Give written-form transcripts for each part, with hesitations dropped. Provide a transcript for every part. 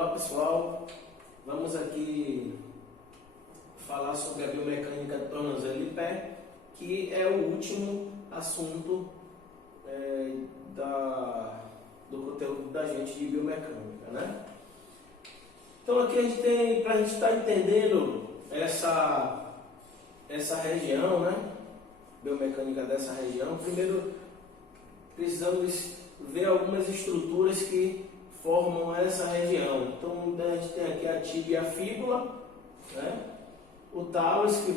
Olá pessoal, vamos aqui falar sobre a biomecânica do tornozelo e pé, que é o último assunto do conteúdo da gente de biomecânica, né? Então aqui a gente tem, para a gente estar entendendo essa região, né? Biomecânica dessa região, primeiro precisamos ver algumas estruturas que formam essa região. Então a gente tem aqui a tíbia e a fíbula, né? O tálus que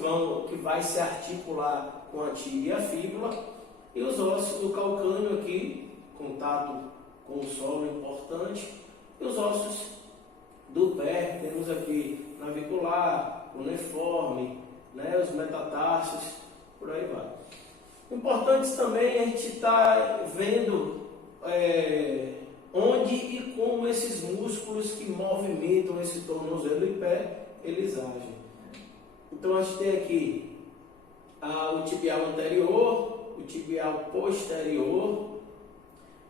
vai se articular com a tíbia e a fíbula, e os ossos do calcâneo aqui, contato com o solo importante, e os ossos do pé, temos aqui navicular, cuneiforme, né? Os metatarsos, por aí vai. Importante também a gente está vendo onde e como esses músculos que movimentam esse tornozelo e pé, eles agem. Então a gente tem aqui o tibial anterior, o tibial posterior,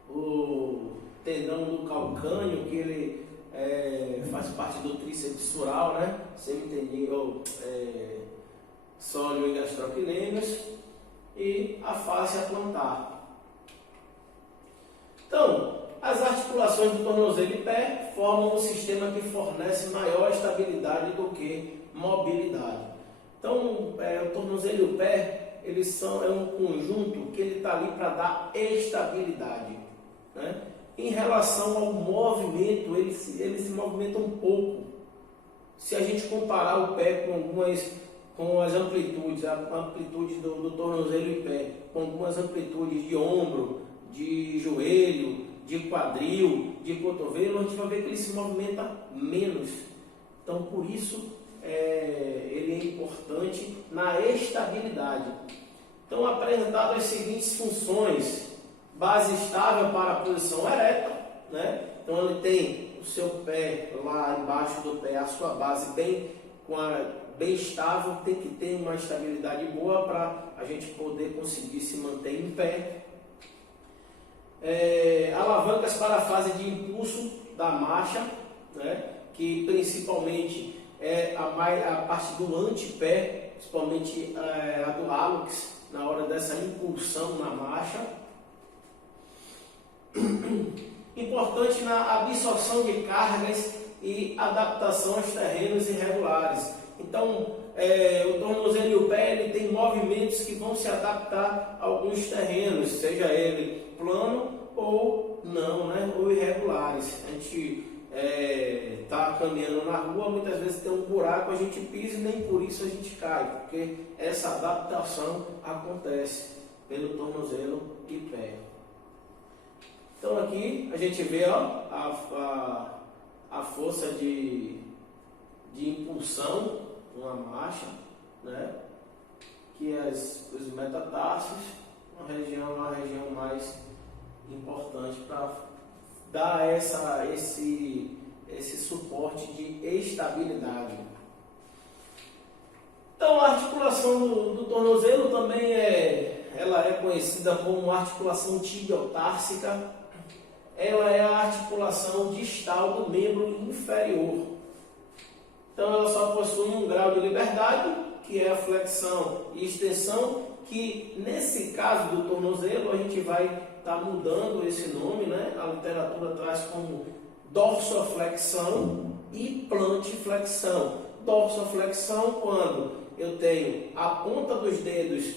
o tendão do calcâneo, que ele faz parte do tríceps sural, né? Semitendível, sóleo e gastrocnêmios, e a fáscia plantar. Então, as articulações do tornozelo e pé formam um sistema que fornece maior estabilidade do que mobilidade. Então, o tornozelo e o pé, é um conjunto que ele está ali para dar estabilidade, né? Em relação ao movimento, eles se movimentam um pouco. Se a gente comparar o pé com as amplitudes, a amplitude do tornozelo e pé, com algumas amplitudes de ombro, de joelho, de quadril, de cotovelo, a gente vai ver que ele se movimenta menos. Então, por isso, ele é importante na estabilidade. Então, apresentado as seguintes funções: base estável para a posição ereta, né? Então, ele tem o seu pé lá embaixo do pé, a sua base bem estável, tem que ter uma estabilidade boa para a gente poder conseguir se manter em pé. Alavancas para a fase de impulso da marcha, né? Que principalmente é a parte do antepé, principalmente a do hálux, na hora dessa impulsão na marcha. Importante na absorção de cargas e adaptação aos terrenos irregulares. Então, o tornozelo e o pé ele tem movimentos que vão se adaptar a alguns terrenos, seja ele plano ou não, né? Ou irregulares. A gente está caminhando na rua, muitas vezes tem um buraco, a gente pisa e nem por isso a gente cai, porque essa adaptação acontece pelo tornozelo e pé. Então aqui a gente vê a força de impulsão numa marcha, né? Que os metatarsos, uma região mais importante para dar esse suporte de estabilidade. Então a articulação do tornozelo também ela é conhecida como articulação tibiotársica. Ela é a articulação distal do membro inferior. Então ela só possui um grau de liberdade, que é a flexão e extensão, que nesse caso do tornozelo a gente vai estar mudando esse nome, né? A literatura traz como dorsoflexão e plantiflexão. Dorsoflexão quando eu tenho a ponta dos dedos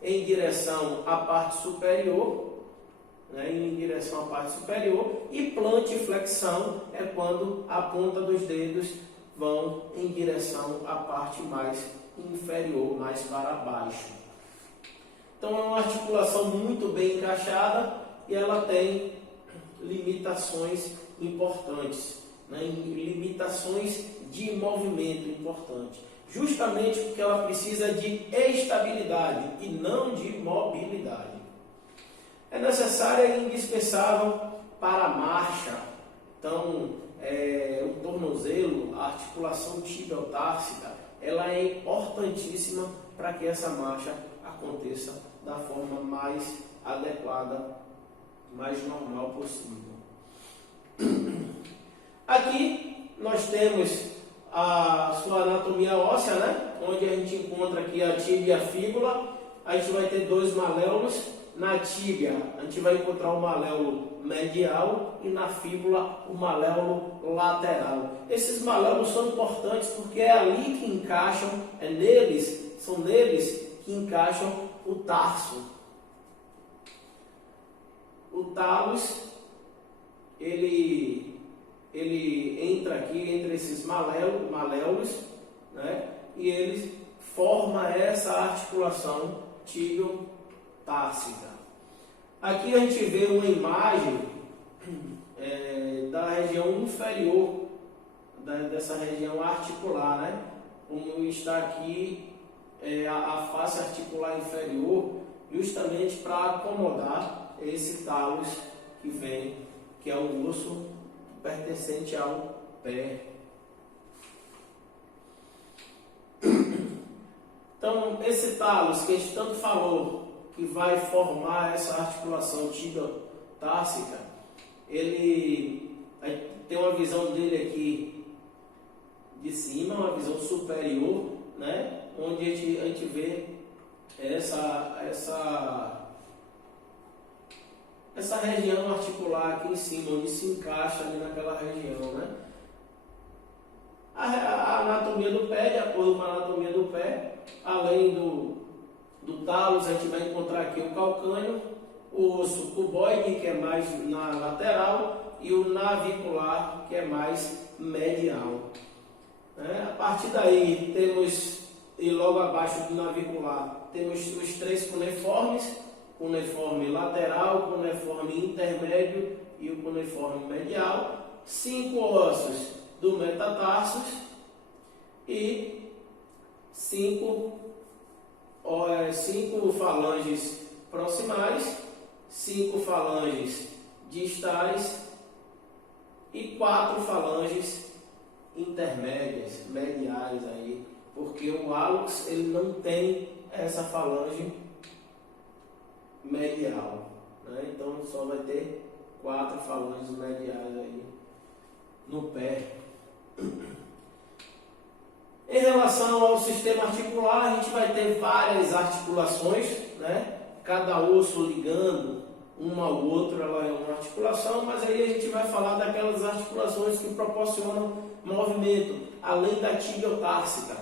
em direção à parte superior, né, em direção à parte superior, e plantiflexão é quando a ponta dos dedos vão em direção à parte mais inferior, mais para baixo. Então é uma articulação muito bem encaixada e ela tem limitações importantes, né, limitações de movimento importantes, justamente porque ela precisa de estabilidade e não de mobilidade. É necessária e indispensável para a marcha. Então, o tornozelo, a articulação tibiotársica, ela é importantíssima para que essa marcha aconteça da forma mais adequada, mais normal possível. Aqui nós temos a sua anatomia óssea, né? Onde a gente encontra aqui a tíbia e a fíbula. A gente vai ter dois maléolos. Na tíbia, a gente vai encontrar o maléolo medial e na fíbula o maléolo lateral. Esses maléolos são importantes porque é ali que encaixam, são neles que encaixam o tarso. O talos, ele entra aqui entre esses maléolos, né? E ele forma essa articulação tíbio-társica. Aqui a gente vê uma imagem da região inferior, dessa região articular, né? Como está aqui a face articular inferior, justamente para acomodar esse talos que é um osso pertencente ao pé. Então, esse talos que a gente tanto falou, que vai formar essa articulação tíbio-társica, ele tem uma visão dele aqui de cima, uma visão superior, né? Onde a gente vê essa região articular aqui em cima, onde se encaixa ali naquela região, né? A anatomia do pé, de acordo com a anatomia do pé, além do talos, a gente vai encontrar aqui o calcâneo, o osso cuboide, que é mais na lateral, e o navicular, que é mais medial. A partir daí, temos, e logo abaixo do navicular, temos os três cuneiformes: cuneiforme lateral, cuneiforme intermédio e o cuneiforme medial, 5 ossos do metatarsus e 5 falanges proximais, 5 falanges distais e 4 falanges intermédias, mediais aí, porque o hálux ele não tem essa falange medial, né? Então só vai ter 4 falanges mediais aí no pé. Em relação ao sistema articular, a gente vai ter várias articulações, né? Cada osso ligando um ao outro, ela é uma articulação, mas aí a gente vai falar daquelas articulações que proporcionam movimento, além da tibiotársica,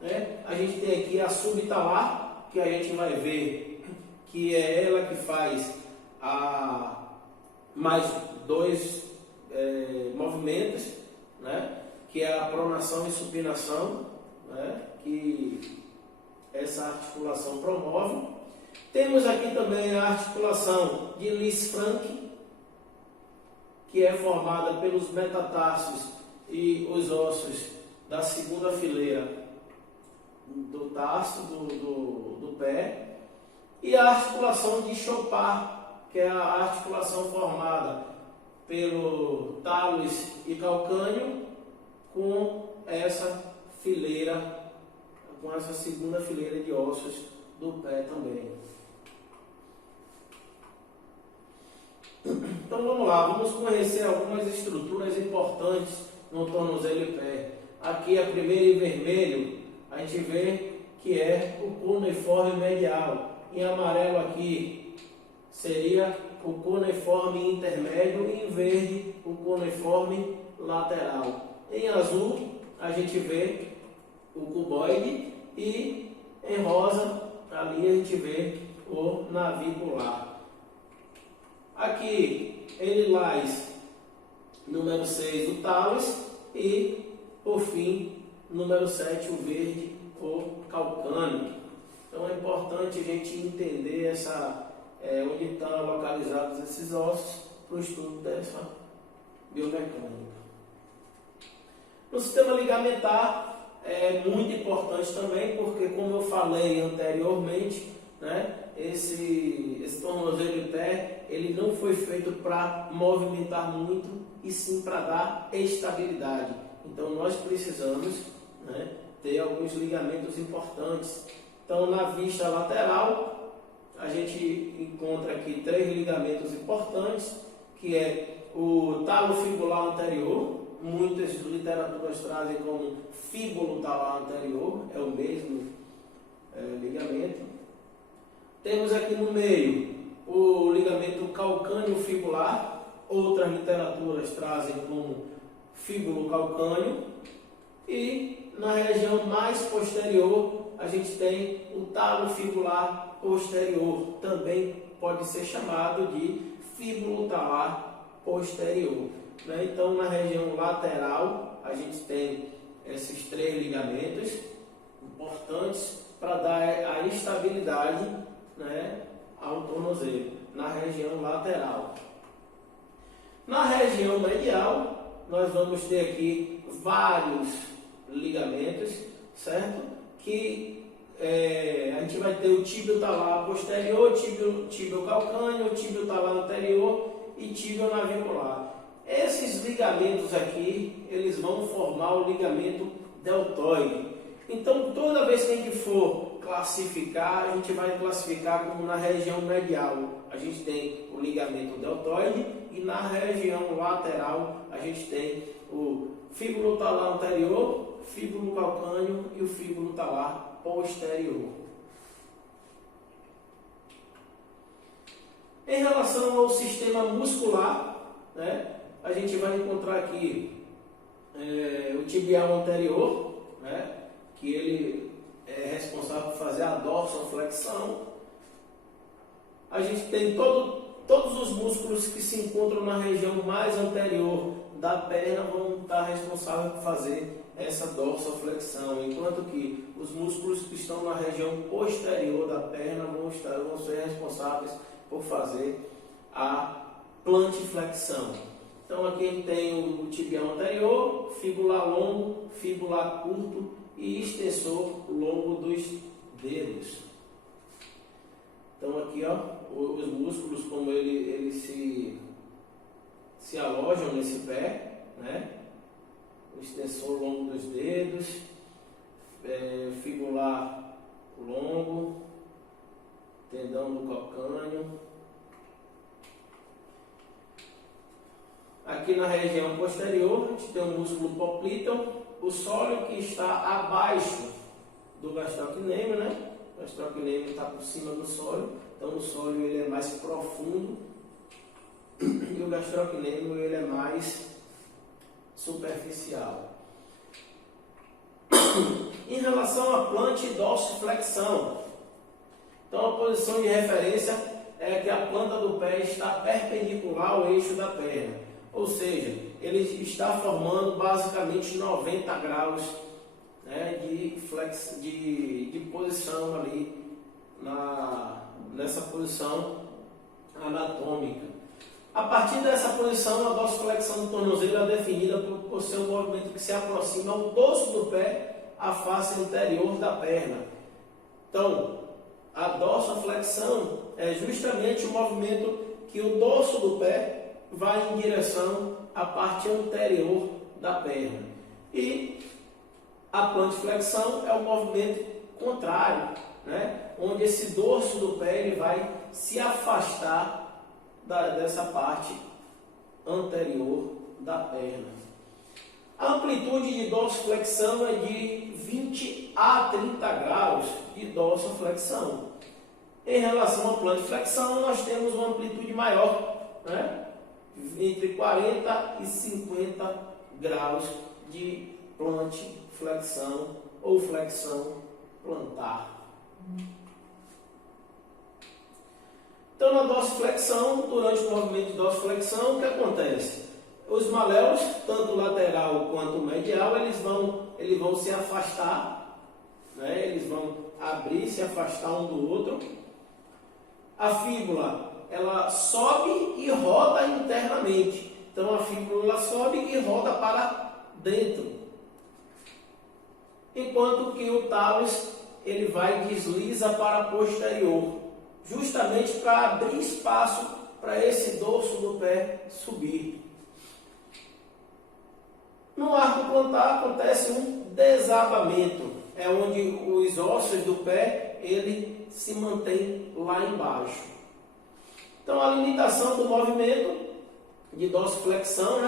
né? A gente tem aqui a subtalar, que a gente vai ver que é ela que faz mais 2 movimentos, né? Que é a pronação e supinação, né? Que essa articulação promove. Temos aqui também a articulação de Lisfranc, que é formada pelos metatarsos e os ossos da segunda fileira do tarso do pé. E a articulação de Chopin, que é a articulação formada pelo talos e calcâneo com essa fileira, com essa segunda fileira de ossos do pé também. Então vamos lá, vamos conhecer algumas estruturas importantes no tornozelo e pé. Aqui a primeira em vermelho, a gente vê que é o cuneiforme medial. Em amarelo aqui seria o cuneiforme intermédio e em verde o cuneiforme lateral. Em azul a gente vê o cuboide e em rosa ali a gente vê o navicular. Aqui em lilás, número 6 o talos e por fim número 7 o verde, o calcâneo. Então é importante a gente entender onde estão localizados esses ossos para o estudo dessa biomecânica. No sistema ligamentar é muito importante também, porque como eu falei anteriormente, né, esse tornozelo e pé, ele não foi feito para movimentar muito, e sim para dar estabilidade. Então nós precisamos, né, ter alguns ligamentos importantes. Então na vista lateral, a gente encontra aqui 3 ligamentos importantes, que é o talo fibular anterior, muitos literaturas trazem como fíbulo talar anterior, é o mesmo ligamento. Temos aqui no meio o ligamento calcâneo fibular, outras literaturas trazem como fíbulo calcâneo, e na região mais posterior a gente tem o talo fibular posterior, também pode ser chamado de fíbulo talar posterior. Então, na região lateral, a gente tem esses três ligamentos importantes para dar a estabilidade, ao tornozelo, na região lateral. Na região medial, nós vamos ter aqui vários ligamentos, certo? Que a gente vai ter o tíbio talar posterior, tíbio calcâneo, tíbio talar anterior e tíbio navicular. Esses ligamentos aqui, eles vão formar o ligamento deltoide. Então, toda vez que a gente for classificar, a gente vai classificar como na região medial. A gente tem o ligamento deltoide e na região lateral a gente tem o fíbulo talar anterior, fíbulo calcâneo e o fíbulo talar posterior. Em relação ao sistema muscular, a gente vai encontrar aqui o tibial anterior, que ele é responsável por fazer a dorsoflexão. A gente tem todos os músculos que se encontram na região mais anterior da perna vão estar responsáveis por fazer essa dorsoflexão, enquanto que os músculos que estão na região posterior da perna vão ser responsáveis por fazer a plantiflexão. Então aqui a gente tem o tibial anterior, fibular longo, fibular curto e extensor longo dos dedos. Então aqui, os músculos, como eles se alojam nesse pé, o extensor longo dos dedos, fibular longo, tendão do calcâneo. Aqui na região posterior, a gente tem o músculo popliteo, o sólio que está abaixo do gastrocnêmio, O gastrocnêmio está por cima do sólio, então o sólio ele é mais profundo e o gastrocnêmio ele é mais superficial. Em relação à plantidorsiflexão, então a posição de referência é que a planta do pé está perpendicular ao eixo da perna, ou seja, ele está formando basicamente 90 graus de posição ali nessa posição anatômica. A partir dessa posição, a dorsiflexão do tornozelo é definida por ser um movimento que se aproxima ao dorso do pé, à face anterior da perna. Então, a dorsiflexão é justamente o movimento que o dorso do pé vai em direção à parte anterior da perna. E a plantiflexão é o movimento contrário, onde esse dorso do pé ele vai se afastar dessa parte anterior da perna. A amplitude de dorsiflexão é de 20 a 30 graus de dorsiflexão. Em relação à plantiflexão, nós temos uma amplitude maior, entre 40 e 50 graus de plantiflexão ou flexão plantar. Então, na dorsiflexão, durante o movimento de dorsiflexão, o que acontece? Os maléolos, tanto lateral quanto medial, eles vão se afastar, eles vão abrir, se afastar um do outro. A fíbula, ela sobe e roda internamente. Então, a fíbula ela sobe e roda para dentro. Enquanto que o talos, ele vai e desliza para posterior, justamente para abrir espaço para esse dorso do pé subir. No arco plantar acontece um desabamento, é onde os ossos do pé ele se mantém lá embaixo. Então a limitação do movimento de dorsiflexão,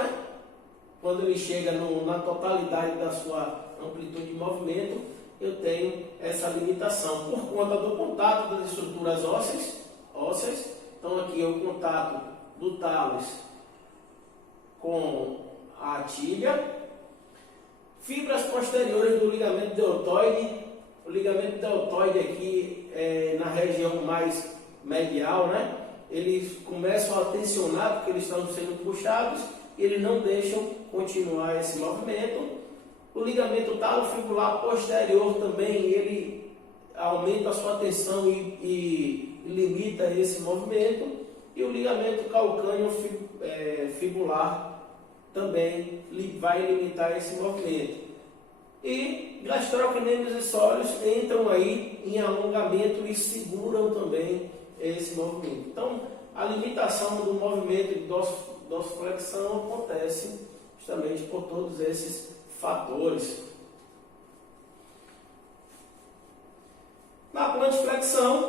quando ele chega na totalidade da sua amplitude de movimento, eu tenho essa limitação por conta do contato das estruturas ósseas. Então aqui é o contato do tálus com a tíbia, fibras posteriores do ligamento deltoide. O ligamento deltoide aqui na região mais medial, né? Eles começam a tensionar porque eles estão sendo puxados e eles não deixam continuar esse movimento. O ligamento talofibular posterior também, ele aumenta a sua tensão e limita esse movimento. E o ligamento calcâneo fibular também vai limitar esse movimento. E gastrocnêmios e sólios entram aí em alongamento e seguram também esse movimento. Então, a limitação do movimento de dorsiflexão acontece justamente por todos esses fatores. Na plantiflexão,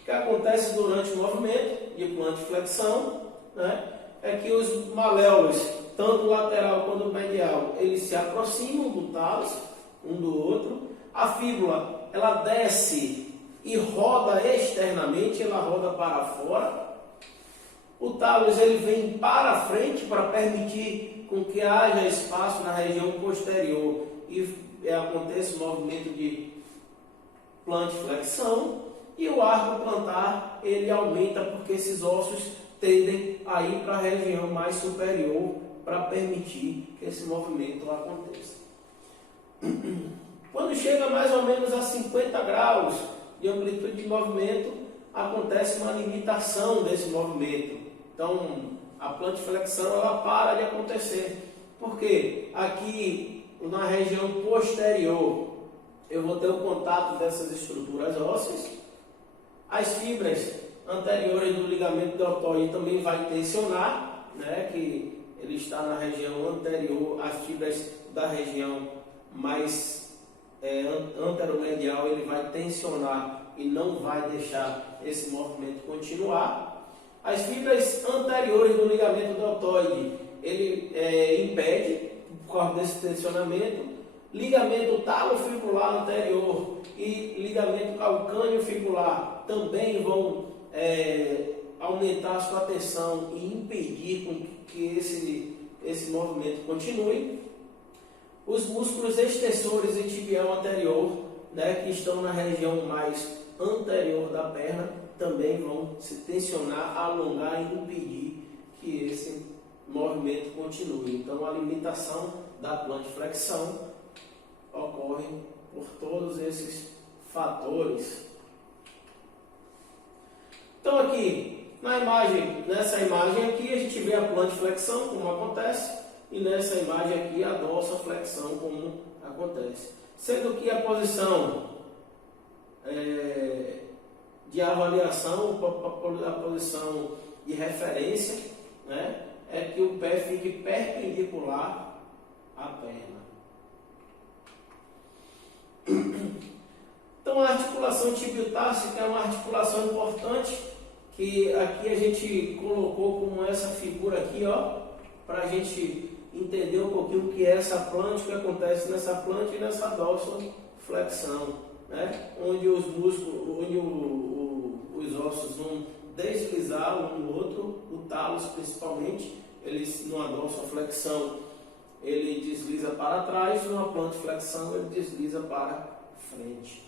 o que acontece durante o movimento de plantiflexão, né, é que os maléolos, tanto lateral quanto medial, eles se aproximam do tálus, um do outro. A fíbula, ela desce e roda externamente, ela roda para fora. O tálus, ele vem para frente para permitir com que haja espaço na região posterior e aconteça o movimento de plantiflexão. E o arco plantar, ele aumenta porque esses ossos tendem a ir para a região mais superior para permitir que esse movimento aconteça. Quando chega mais ou menos a 50 graus de amplitude de movimento, acontece uma limitação desse movimento. Então, a plantiflexão ela para de acontecer. Porque aqui na região posterior eu vou ter o contato dessas estruturas ósseas. As fibras anteriores do ligamento deltoide também vai tensionar, né, que ele está na região anterior, as fibras da região mais anteromedial, ele vai tensionar e não vai deixar esse movimento continuar. As fibras anteriores do ligamento deltoide, ele impede por causa desse tensionamento. Ligamento talofibular anterior e ligamento calcâneo fibular também vão aumentar a sua tensão e impedir com que esse movimento continue. Os músculos extensores e tibial anterior, né, que estão na região mais anterior da perna, também vão se tensionar, alongar e impedir que esse movimento continue. Então, a limitação da plantiflexão ocorre por todos esses fatores. Então, aqui, nessa imagem aqui, a gente vê a plantiflexão, como acontece, e nessa imagem aqui, a dorsiflexão, como acontece. Sendo que a posição de avaliação, a posição de referência, né, é que o pé fique perpendicular à perna. Então, a articulação tibio-társica é uma articulação importante, que aqui a gente colocou como essa figura aqui, ó, para a gente entender um pouquinho o que é essa plante, o que acontece nessa plante e nessa dorsiflexão, né? Onde os músculos, onde os ossos vão deslizar um no outro, o tálus principalmente, numa dorsiflexão ele desliza para trás, numa plantiflexão ele desliza para frente.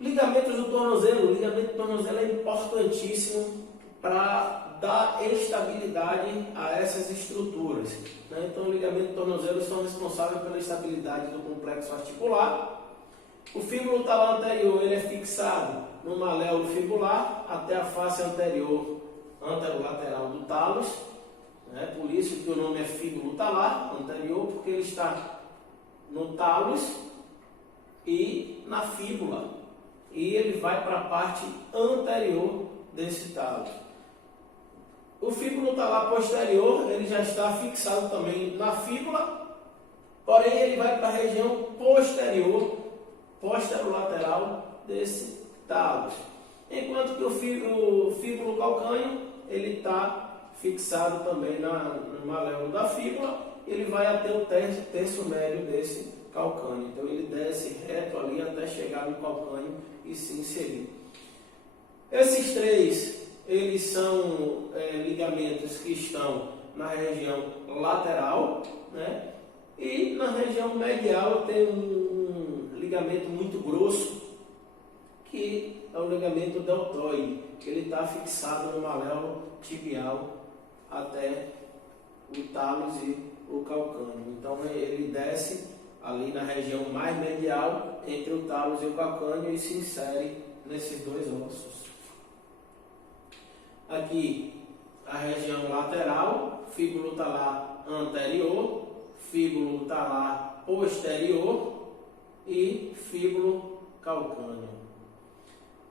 Ligamentos do tornozelo. O ligamento do tornozelo é importantíssimo para dar estabilidade a essas estruturas, né? Então, o ligamento do tornozelo são responsáveis pela estabilidade do complexo articular. O fíbulo talar anterior ele é fixado no maléolo fibular até a face anterior anterolateral do tálus, né? Por isso que o nome é fíbulo talar anterior, porque ele está no tálus e na fíbula, e ele vai para a parte anterior desse tálus. O fíbulo talar posterior, ele já está fixado também na fíbula, porém ele vai para a região posterior, posterolateral desse tálus. Enquanto que o fíbulo calcâneo, ele está fixado também no maléolo da fíbula, ele vai até o terço médio desse calcâneo. Então ele desce reto ali até chegar no calcâneo e se inserir. Esses três, eles são ligamentos que estão na região lateral, né? E na região medial tem um ligamento muito grosso, que é o ligamento deltoide, que ele está fixado no maléolo tibial até o tálus e o calcâneo. Então ele desce ali na região mais medial, entre o tálus e o calcâneo, e se insere nesses dois ossos. Aqui a região lateral, fíbulo talar anterior, fíbulo talar posterior e fíbulo calcâneo.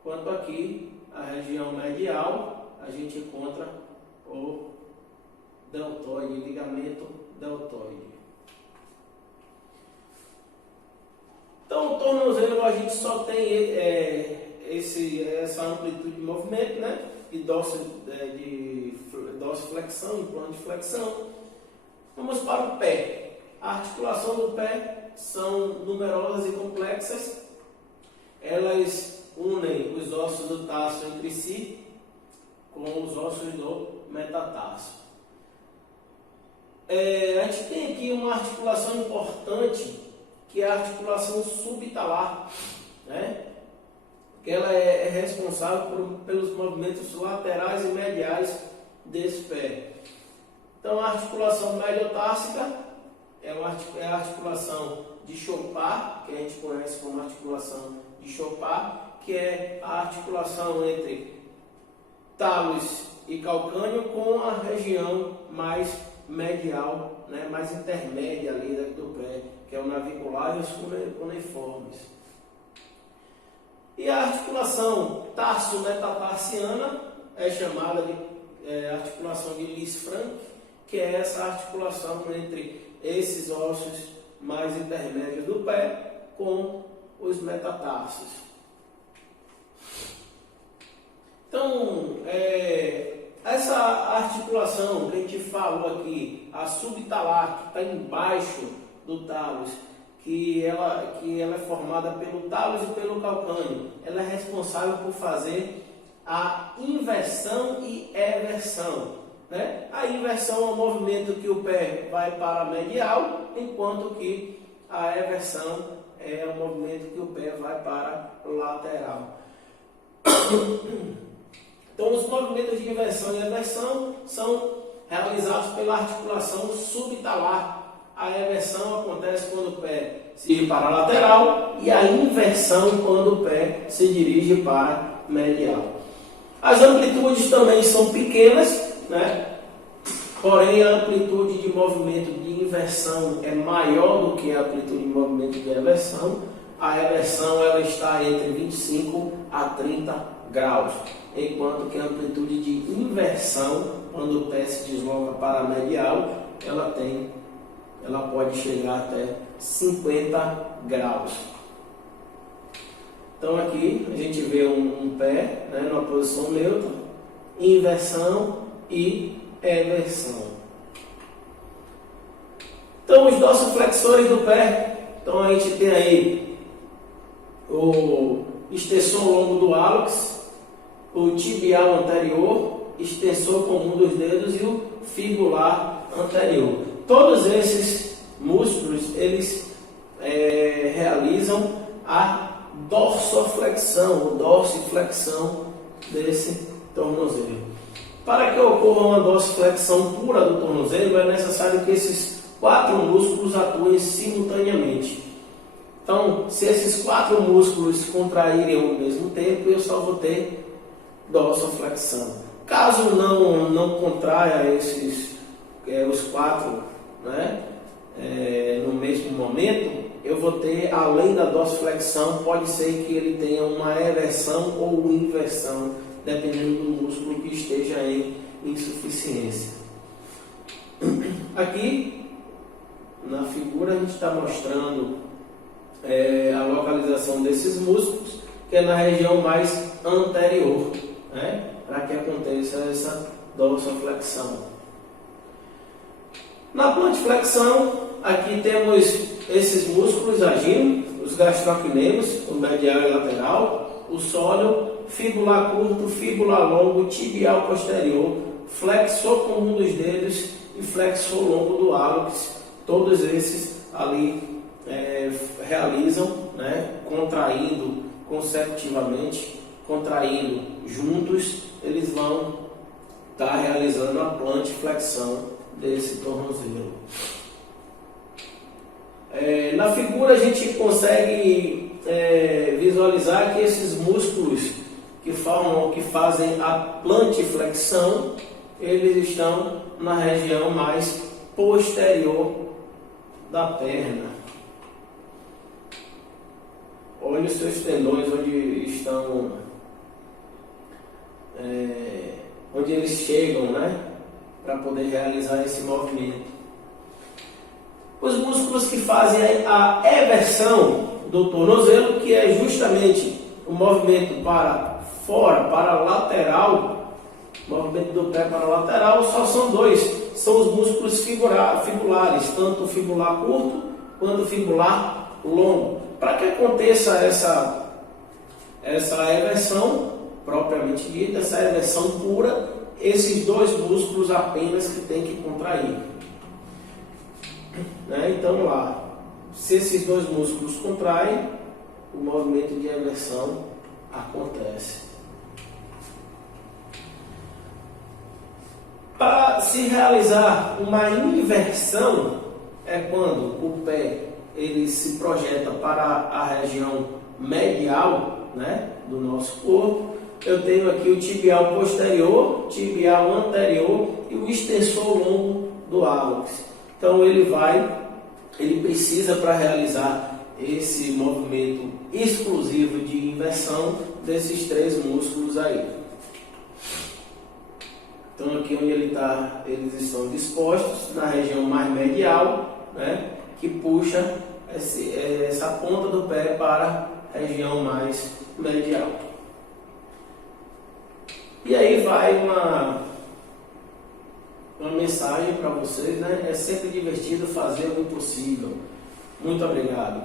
Quanto aqui, a região medial, a gente encontra o deltoide, ligamento deltoide. Então, o tornozelo, a gente só tem essa amplitude de movimento, né? De dorsiflexão e plano de flexão. Vamos para o pé. A articulação do pé são numerosas e complexas. Elas unem os ossos do tarso entre si com os ossos do metatarso. A gente tem aqui uma articulação importante, que é a articulação subtalar, né? Que ela é responsável pelos movimentos laterais e mediais desse pé. Então, a articulação mediotársica é a articulação de Chopin, que a gente conhece como articulação de Chopin, que é a articulação entre tálus e calcâneo com a região mais medial, né, mais intermédia ali do pé, que é o navicular e os cuneiformes. E a articulação tarso-metatarsiana é chamada de articulação de Lisfranc, que é essa articulação entre esses ossos mais intermédios do pé com os metatarsos. Então, essa articulação que a gente falou aqui, a subtalar, que está embaixo do tálus, que ela é formada pelo tálus e pelo calcâneo, ela é responsável por fazer a inversão e eversão, né? A inversão é um movimento que o pé vai para a medial, enquanto que a eversão é um movimento que o pé vai para a lateral. Então, os movimentos de inversão e eversão são realizados pela articulação subtalar. A eversão acontece quando o pé se dirige para a lateral e a inversão quando o pé se dirige para a medial. As amplitudes também são pequenas, né? Porém, a amplitude de movimento de inversão é maior do que a amplitude de movimento de eversão. A eversão ela está entre 25 a 30 graus, enquanto que a amplitude de inversão, quando o pé se desloca para a medial, ela pode chegar até 50 graus. Então aqui a gente vê um pé, né, numa posição neutra, inversão e eversão. Então os dorsiflexores do pé, então a gente tem aí o extensor longo do hálux, o tibial anterior, extensor comum dos dedos e o fibular anterior. Todos esses músculos, eles realizam a dorsoflexão, dorsiflexão desse tornozelo. Para que ocorra uma dorsiflexão pura do tornozelo, é necessário que esses 4 músculos atuem simultaneamente. Então, se esses 4 músculos contraírem ao mesmo tempo, eu só vou ter dorsoflexão. Caso não contraia os 4, né, no mesmo momento, eu vou ter, além da dorsiflexão, pode ser que ele tenha uma eversão ou inversão, dependendo do músculo que esteja em insuficiência. Aqui, na figura, a gente está mostrando a localização desses músculos, que é na região mais anterior, né, para que aconteça essa dorsoflexão. Na plantiflexão, aqui temos esses músculos agindo, os gastrocnêmicos, o medial e lateral, o sóleo, fibular curto, fibular longo, tibial posterior, flexor comum dos dedos e flexor longo do hálux. Todos esses ali realizam, né, contraindo consecutivamente, contraindo juntos, eles vão estar realizando a plantiflexão desse tornozelo. Na figura a gente consegue visualizar que esses músculos que fazem a plantiflexão, eles estão na região mais posterior da perna. Olha os seus tendões onde estão, onde eles chegam, né, para poder realizar esse movimento. Os músculos que fazem a eversão do tornozelo, que é justamente o movimento para fora, para lateral, movimento do pé para lateral, só são dois, são os músculos fibulares, tanto o fibular curto quanto o fibular longo. Para que aconteça essa eversão propriamente dita, essa eversão pura, esses dois músculos apenas que tem que contrair. Então lá, se esses dois músculos contraem, o movimento de eversão acontece. Para se realizar uma inversão, é quando o pé ele se projeta para a região medial, né, do nosso corpo. Eu tenho aqui o tibial posterior, tibial anterior e o extensor longo do hálux. Então ele precisa, para realizar esse movimento exclusivo de inversão, desses três músculos aí. Então aqui onde eles estão dispostos na região mais medial, né, que puxa essa ponta do pé para a região mais medial. E aí vai uma mensagem para vocês, né? É sempre divertido fazer o impossível. Muito obrigado.